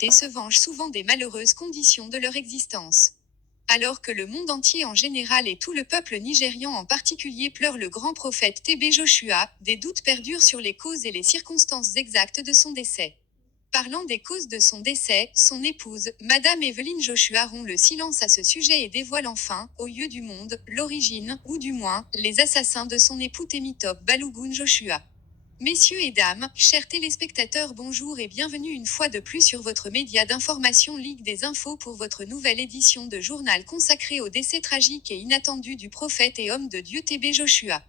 et se vengent souvent des malheureuses conditions de leur existence. Alors que le monde entier en général et tout le peuple nigérian en particulier pleure le grand prophète TB Joshua, des doutes perdurent sur les causes et les circonstances exactes de son décès. Parlant des causes de son décès, son épouse, Madame Evelyn Joshua rompt le silence à ce sujet et dévoile enfin, aux yeux du monde, l'origine, ou du moins, les assassins de son époux Temitop Balogun Joshua. Messieurs et dames, chers téléspectateurs, bonjour et bienvenue une fois de plus sur votre média d'information Ligue des Infos pour votre nouvelle édition de journal consacrée au décès tragique et inattendu du prophète et homme de Dieu TB Joshua.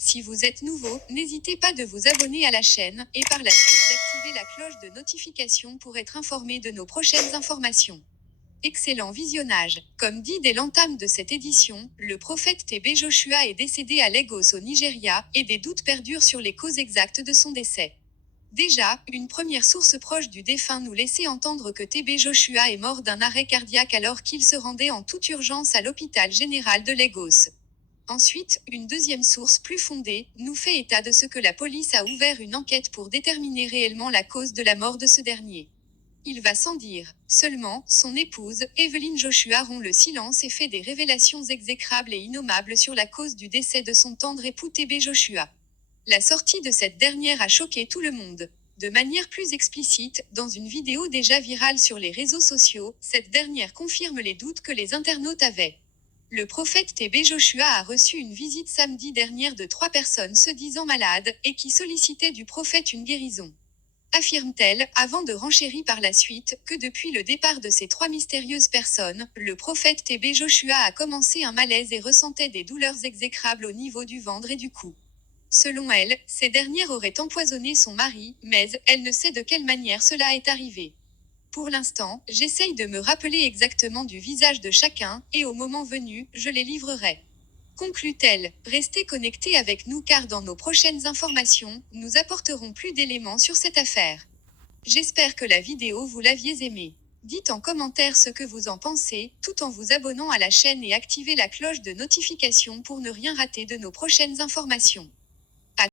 Si vous êtes nouveau, n'hésitez pas de vous abonner à la chaîne, et par la suite d'activer la cloche de notification pour être informé de nos prochaines informations. Excellent visionnage. Comme dit dès l'entame de cette édition, le prophète TB Joshua est décédé à Lagos au Nigeria, et des doutes perdurent sur les causes exactes de son décès. Déjà, une première source proche du défunt nous laissait entendre que TB Joshua est mort d'un arrêt cardiaque alors qu'il se rendait en toute urgence à l'hôpital général de Lagos. Ensuite, une deuxième source plus fondée, nous fait état de ce que la police a ouvert une enquête pour déterminer réellement la cause de la mort de ce dernier. Il va sans dire. Seulement, son épouse, Evelyn Joshua rompt le silence et fait des révélations exécrables et innommables sur la cause du décès de son tendre époux TB Joshua. La sortie de cette dernière a choqué tout le monde. De manière plus explicite, dans une vidéo déjà virale sur les réseaux sociaux, cette dernière confirme les doutes que les internautes avaient. Le prophète TB Joshua a reçu une visite samedi dernière de 3 personnes se disant malades, et qui sollicitaient du prophète une guérison. Affirme-t-elle, avant de renchérir par la suite, que depuis le départ de ces 3 mystérieuses personnes, le prophète TB Joshua a commencé un malaise et ressentait des douleurs exécrables au niveau du ventre et du cou. Selon elle, ces dernières auraient empoisonné son mari, mais elle ne sait de quelle manière cela est arrivé. Pour l'instant, j'essaye de me rappeler exactement du visage de chacun, et au moment venu, je les livrerai. Conclut-elle, restez connectés avec nous car dans nos prochaines informations, nous apporterons plus d'éléments sur cette affaire. J'espère que la vidéo vous l'aviez aimée. Dites en commentaire ce que vous en pensez, tout en vous abonnant à la chaîne et activez la cloche de notification pour ne rien rater de nos prochaines informations.